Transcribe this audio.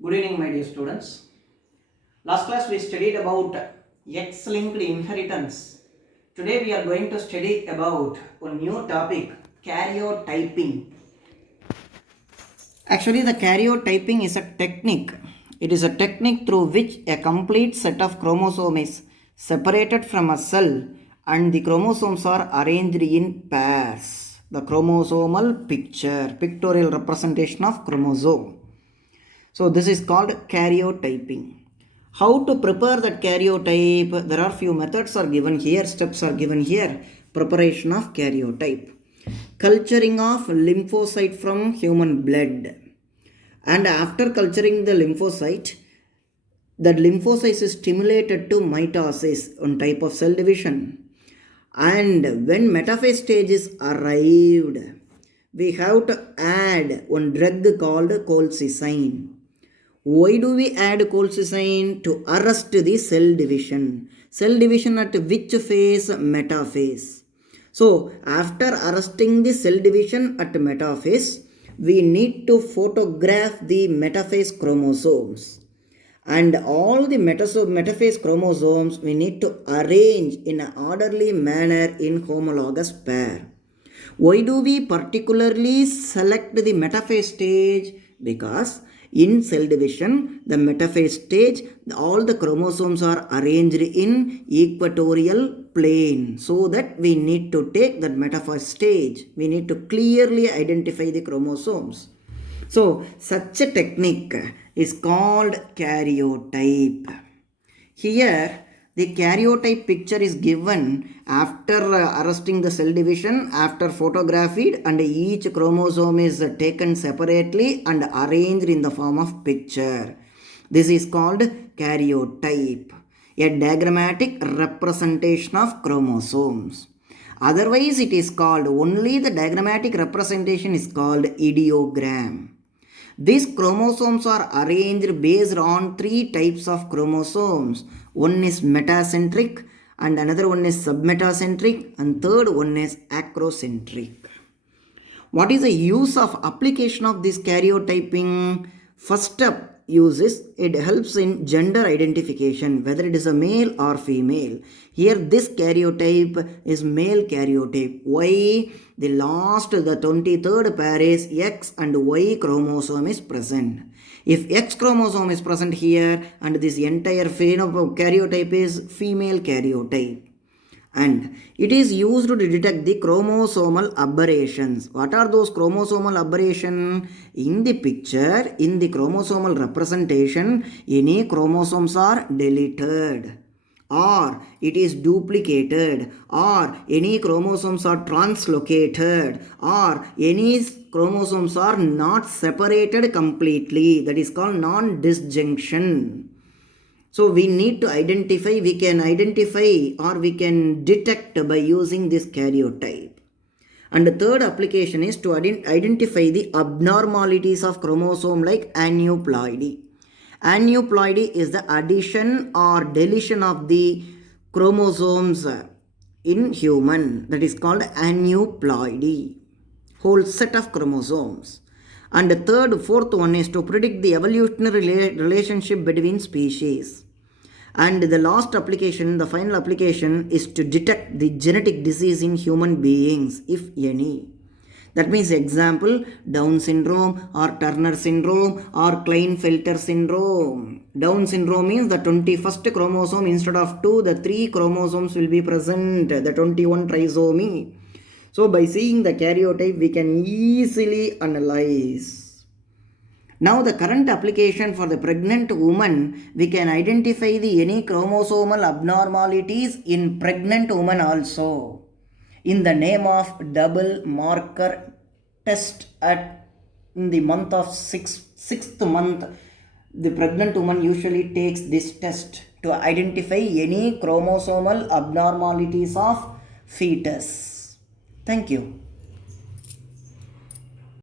Good evening, my dear students. Last class we studied about X-linked inheritance. Today we are going to study about a new topic, karyotyping. Actually, the karyotyping is a technique. It is a technique through which a complete set of chromosomes is separated from a cell and the chromosomes are arranged in pairs. The chromosomal picture, pictorial representation of chromosome. So this is called karyotyping. How to prepare that karyotype? There are few methods are given here, steps are given here. Preparation of karyotype. Culturing of lymphocyte from human blood. And after culturing the lymphocyte, that lymphocyte is stimulated to mitosis, one type of cell division. And when metaphase stage is arrived, we have to add one drug called colchicine. Why do we add colchicine? To arrest the cell division. Cell division at which phase? Metaphase. So, after arresting the cell division at metaphase, we need to photograph the metaphase chromosomes. And all the metaphase chromosomes we need to arrange in an orderly manner in homologous pair. Why do we particularly select the metaphase stage? Because in cell division, the metaphase stage, all the chromosomes are arranged in equatorial plane. So that we need to take that metaphase stage. We need to clearly identify the chromosomes. So such a technique is called karyotype. Here the karyotype picture is given after arresting the cell division, after photographed, and each chromosome is taken separately and arranged in the form of picture. This is called karyotype, a diagrammatic representation of chromosomes. Otherwise it is called, only the diagrammatic representation is called ideogram. These chromosomes are arranged based on three types of chromosomes. One is metacentric, and another one is submetacentric, and third one is acrocentric. What is the use of application of this karyotyping? First step use is it helps in gender identification, whether it is a male or female. Here this karyotype is male karyotype. Why? The 23rd pair is X and Y chromosome is present. If X chromosome is present here and this entire phenotype karyotype is female karyotype. And it is used to detect the chromosomal aberrations. What are those chromosomal aberrations? In the picture, in the chromosomal representation, any chromosomes are deleted, or it is duplicated, or any chromosomes are translocated, or any chromosomes are not separated completely. That is called non-disjunction. So we need to identify, we can identify or we can detect by using this karyotype. And the third application is to identify the abnormalities of chromosome like aneuploidy. Aneuploidy is the addition or deletion of the chromosomes in human. That is called aneuploidy. Whole set of chromosomes. And the fourth one is to predict the evolutionary relationship between species. And the last application, the final application, is to detect the genetic disease in human beings, if any. That means, example, Down syndrome or Turner syndrome or Klinefelter syndrome. Down syndrome means the 21st chromosome instead of 2, the 3 chromosomes will be present, the 21 trisomy. So by seeing the karyotype, we can easily analyze. Now the current application for the pregnant woman, we can identify the any chromosomal abnormalities in pregnant woman also, in the name of double marker test in the month of sixth month. The pregnant woman usually takes this test to identify any chromosomal abnormalities of fetus. Thank you.